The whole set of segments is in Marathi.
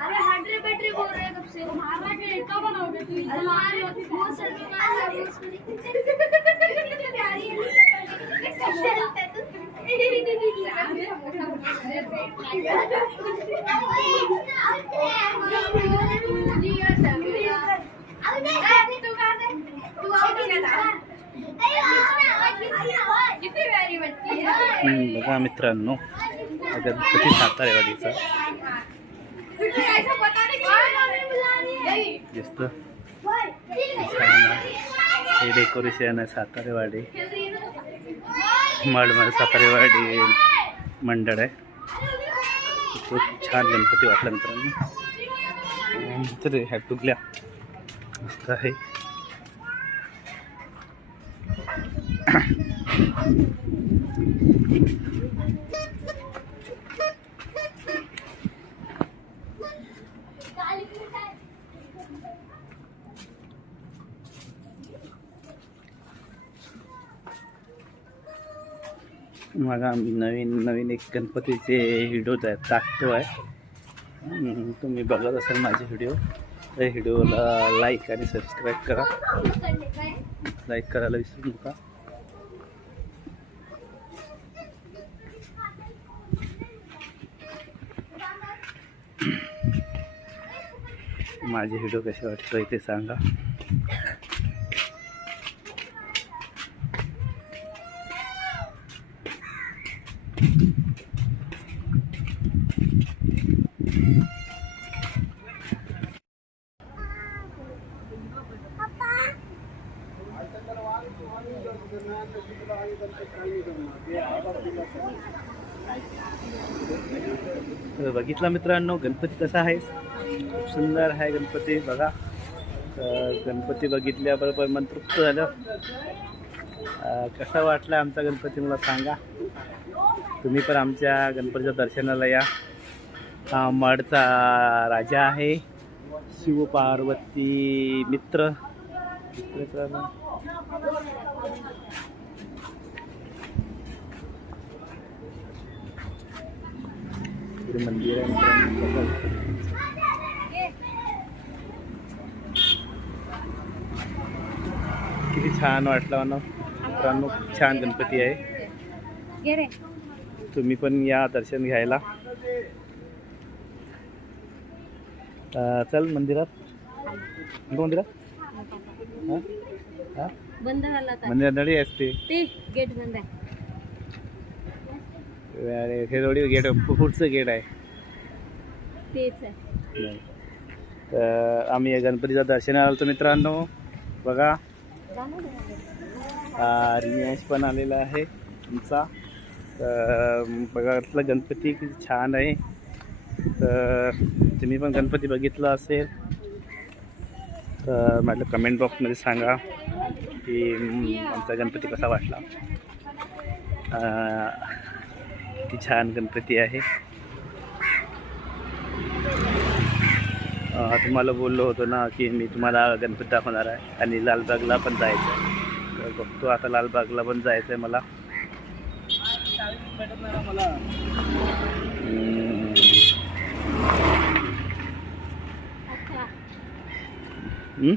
अरे हाड्री बैटरी बोल रहे कब से मारना के इतना बनाओगे तू हमारे बहुत सारी बघा मित्रांनो गणपती सातारेवाडीचा दिसतं हे डेकोरेशन आहे सातारेवाडी मळमळ सातारेवाडी मंडळ आहे. खूप छान गणपती वाटला मित्रांनो. तर ह्या मस्त आहे. मग आम्ही नवीन एक गणपतीचे व्हिडिओ टाकतो आहे. तुम्ही बघत असाल माझे व्हिडिओ तर व्हिडिओला लाईक आणि सबस्क्राईब करा. लाईक करायला विसरू नका. माझे व्हिडिओ कसे वाटतोय ते सांगा. तर बघितला मित्रांनो गणपती कसा आहे. खूप सुंदर आहे गणपती बघा. गणपती बघितल्याबरोबर मन तृप्त झालं. कसा वाटला आमचा गणपती मला सांगा. तुम्ही पण आमच्या गणपतीच्या दर्शनाला या. हा मडचा राजा आहे. शिव पार्वती मित्र मंदिर आहे. किती छान वाटलं ना मित्रांनो. खूप छान गणपती आहे. तुम्ही पण या दर्शन घ्यायला. चल मंदिरात. बंद झाला मंदिरात नळी असते. ते गेट बंद आहे. हे थोडी गेट पुढचं गेट आहे. तेच आहे. तर आम्ही गणपतीचं दर्शनाला आलो मित्रांनो. बघा रियाज पण आलेला आहे तुमचा. तर बघा गणपती किती छान आहे. तर तुम्ही पण गणपती बघितला असेल तर म्हटलं कमेंट बॉक्समध्ये सांगा की आमचा गणपती कसा वाटला. किती छान गणपती आहे. तुम्हाला बोललो होतो ना की मी तुम्हाला गणपती दाखवणार आहे आणि लालबागला पण जायचं आहे. तर बघतो आता लालबागला पण जायचं आहे मला. हं?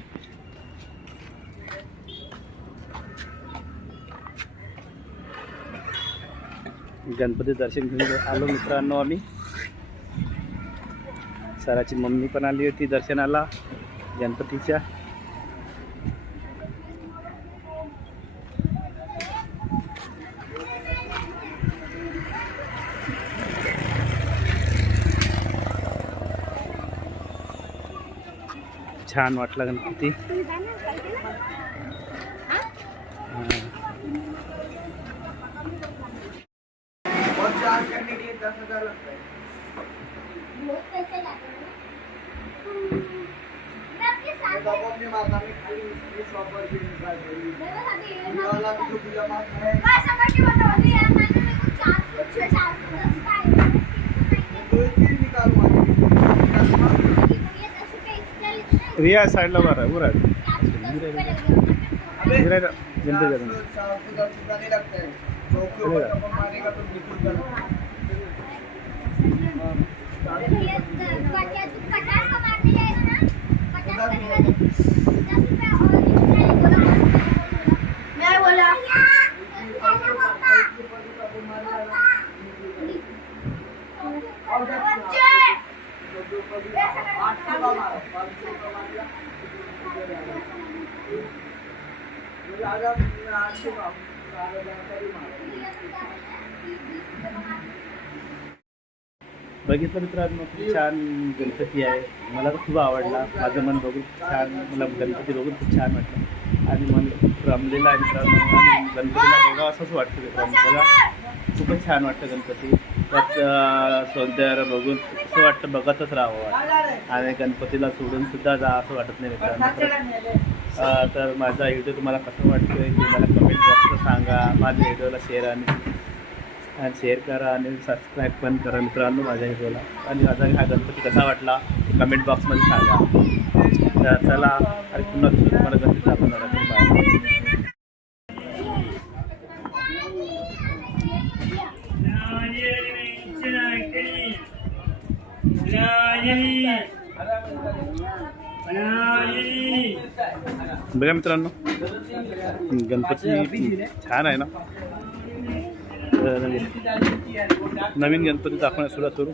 गणपती दर्शन घेऊन आलो मित्रांनो आम्ही. सराची मम्मी पण आली होती दर्शनाला गणपतीच्या. छान वाटला गणपती. रिया साईडला बरं उरा बघितलं मित्रांनो, खूप छान गणपती आहे. मला तर खूप आवडला. माझं मन बघून छान, मला गणपती बघून खूप छान वाटलं आणि मन खूप रमलेलं आहे मित्रांनो. आणि गणपतीला बघावं असंच वाटतं मित्रांनो. मला खूपच छान वाटतं गणपती. त्यात सौंदर्य बघून असं वाटतं बघतच राहावं आणि गणपतीला सोडून सुद्धा जा असं वाटत नाही मित्रांनो. तर माझा व्हिडिओ तुम्हाला कसं वाटतं ते मला कमेंट बॉक्सला सांगा. माझ्या व्हिडिओला शेअर करा आणि सबस्क्राईब पण करा मित्रांनो माझ्या व्हिडिओला. आणि माझा हा गणपती कसा वाटला ते कमेंट बॉक्समध्ये सांगा. तर चला आणि पुन्हा तुम्हाला गणपती दाखवणार आहे. बघा मित्रांनो, गणपती छान आहे ना. नवीन गणपती दाखवण्यास सुरुवात करू.